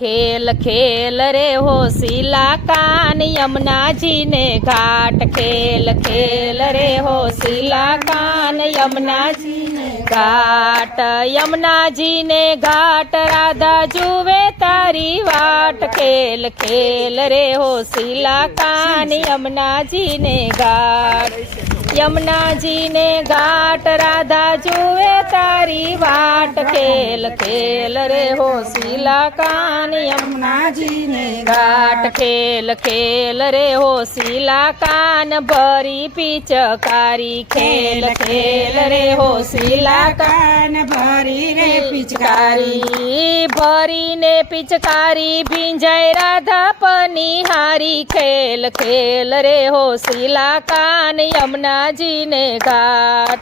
खेल खेल रे होशिला कान यमुना जी ने घाट। खेल खेल रे होशिला कान यमुना जी ने घाट। यमुना जी ने घाट राधा जुवे तारी वाट। खेल खेल रे होशिला कान यमुना जी ने घाट। यमुना जी ने घाट राधा जुवे तारी वाट। खेल खेल रे होशिला कान यमुना जी ने घाट। खेल खेल रे होशिला कान भरी पिचकारी। खेल खेल रे होशिला कान भरी रे पिचकारी। भरी ने पिचकारी भिंजाई राधा पनिहारी। खेल खेल रे होशिला कान यमुना जी ने घाट।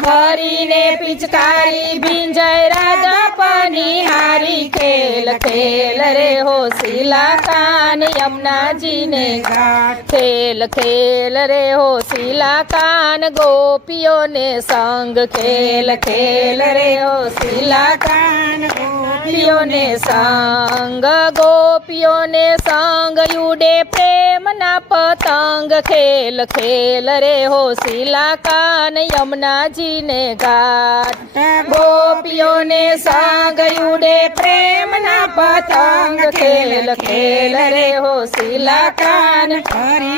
भरी ने पिचकारी भिंजाई राधा पनिहारी। खेल खेल रे होशिला कान यमुना जी ने घाट। खेल खेल रे होशिला कान गोपियों ने संग। खेल खेल रे होशिला कान गोपियों ने संग। गोपियों ने संग युडे प्रेम ना पतंग। खेल खेल रे होशिला कान यमुना जी ने घाट। गोपियों ने संग युडे प्रेम ना पतंग। खेल खेल रे होशिला कान हरि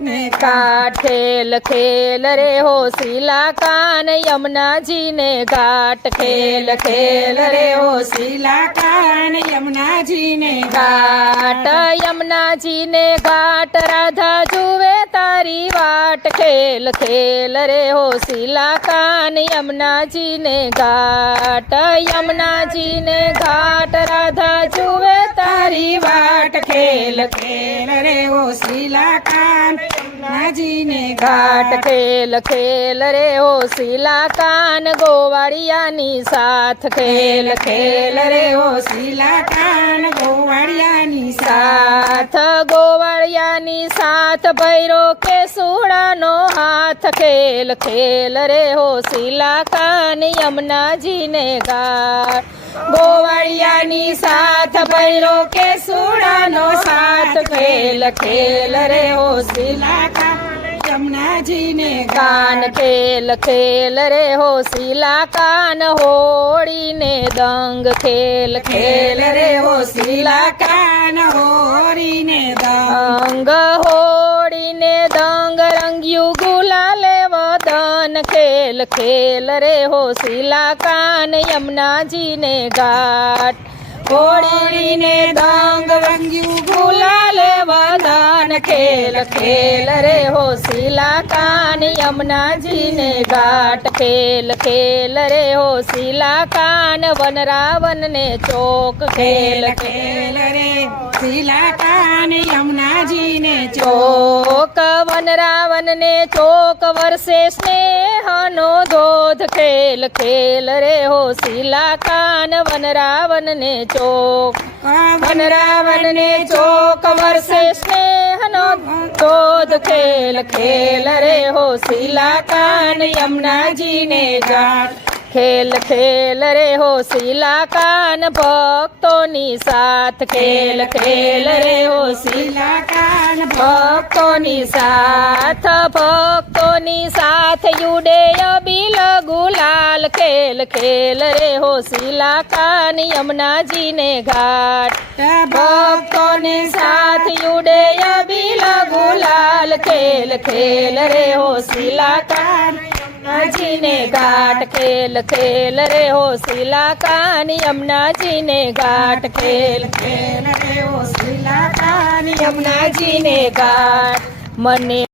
ने घाट। खेल खेल रे होशिला कान यमुना जी ने घाट। खेल खेल रे होशिला कान यमुना जी ने घाट। यमुना जी ने घाट राधा जुवे तारी वाट। खेल खेल रे होशिला कान यमुना जी ने घाट। यमुना जी ने घाट राधा जुवे तारी वाट। खेल खेल रे होशिला कान यमुना जी ने घाट। खेल खेल रे होशिला कान गोवाड़ियानी साथ। खेल खेल रे होशिला कान गोवाड़ियानी साथ। गोवाड़ियानी साथ भैरो के सूड़ानो हाथ। खेल खेल रे होशिला कान यमुना जी ने घाट। गोवाड़ियानी साथ भैरो के सूड़ानो साथ। खेल खेल रे होशिला कान यमुना जी ने कान। खेल खेल रे होशिला कान होड़ी ने दंग। खेल खेल रे होशिला कान होड़ी ने दंग। होड़ी ने दंग रंग्यू गुलाले वदन। खेल खेल रे होशिला कान यमुना जी ने घाट। होड़ी ने दंग रंग्यू गुलाले वदन। खेल खेल रे होशिला कान यमुना जी ने घाट। खेल खेल रे होशिला कान वन रावण ने चौक। खेल खेल रे होशिला कान यमुना जी ने चौक। वन रावण ने चौक वर्षे स्नेह नो धोध। खेल खेल रे होशिला कान वन रावण ने चौक। वन रावण ने चौक वर्षे स्नेह नो धोध। खेल खेल रे होशिला कान यमुना जी ने घाट। खेल खेल रे होशिला कान भक्तोनी साथ। खेल खेल रे होशिला कान भक्तोनी साथ। भक्तोनी साथ युडे अबील गुलाल। खेल खेल रे होशिला कान यमुना जी ने घाट। भक्तोनी साथ युडे अबील गुलाल। खेल खेल रे होशिला कान यमुना जी ने घाट। खेल खेल रे होशिला कान यमुना जी ने घाट। खेल खेल रे होशिला कान यमुना जी ने घाट। मने